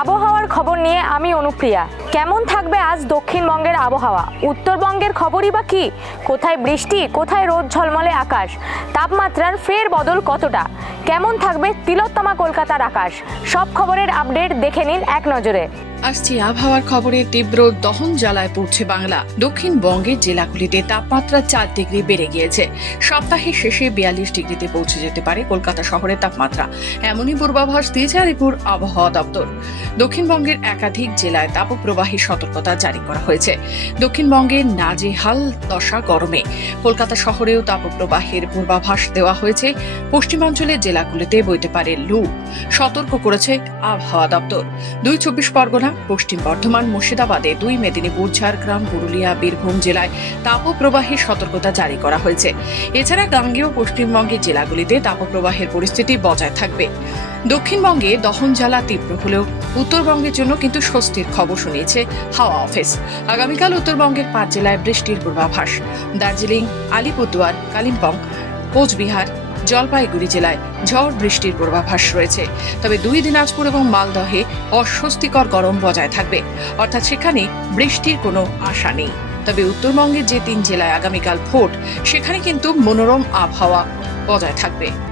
আবহাওয়ার খবর নিয়ে আমি অনুপ্রিয়া। কেমন থাকবে আজ দক্ষিণবঙ্গের আবহাওয়া? উত্তরবঙ্গের খবরই বা কী? কোথায় বৃষ্টি, কোথায় রোদ, ঝলমলে আকাশ? তাপমাত্রার ফের বদল কতটা? কেমন থাকবে তিলোত্তমা কলকাতার আকাশ? সব খবরের আপডেট দেখে নিন এক নজরে। আসছে আবহাওয়ার খবরে তীব্র দহন জ্বালায় পড়ছে বাংলা। দক্ষিণবঙ্গের জেলাগুলিতে তাপমাত্রা চার ডিগ্রি বেড়ে গিয়েছে। সপ্তাহের শেষে বিয়াল্লিশ ডিগ্রিতে পৌঁছে যেতে পারে কলকাতা শহরের তাপমাত্রা। এমনই পূর্বাভাস দিয়েছে আলিপুর আবহাওয়া দপ্তর। দক্ষিণবঙ্গের একাধিক জেলায় তাপপ্রবাহের সতর্কতা জারি করা হয়েছে। দক্ষিণবঙ্গের নাজেহাল দশা গরমে। কলকাতা শহরেও তাপপ্রবাহের পূর্বাভাস দেওয়া হয়েছে। পশ্চিমাঞ্চলের জেলাগুলিতে বইতে পারে লু। সতর্ক করেছে আবহাওয়া দপ্তর। দুই চব্বিশ পরগনা পশ্চিম বর্ধমান, মুর্শিদাবাদে দুই, মেদিনীপুর, ঝাড়গ্রাম, পুরুলিয়া, বীরভূম জেলায় তাপপ্রবাহের সতর্কতা জারি করা হয়েছে। এছাড়া গাঙ্গেয় পশ্চিমবঙ্গের জেলাগুলিতে তাপপ্রবাহের পরিস্থিতি বজায় থাকবে। দক্ষিণবঙ্গে দহন জ্বালা তীব্র হলেও উত্তরবঙ্গের জন্য কিন্তু স্বস্তির খবর শুনিয়েছে হাওয়া অফিস। আগামীকাল উত্তরবঙ্গের পাঁচ জেলায় বৃষ্টির পূর্বাভাস। দার্জিলিং, আলিপুরদুয়ার, কালিম্পং, কোচবিহার জলপাইগুড়ি জেলায় ঝড় বৃষ্টির পূর্বাভাস রয়েছে। তবে দুই দিনাজপুর এবং মালদহে অস্বস্তিকর গরম বজায় থাকবে। অর্থাৎ সেখানে বৃষ্টির কোনো আশা নেই। তবে উত্তরবঙ্গের যে তিন জেলায় আগামীকাল ভোট, সেখানে কিন্তু মনোরম আবহাওয়া বজায় থাকবে।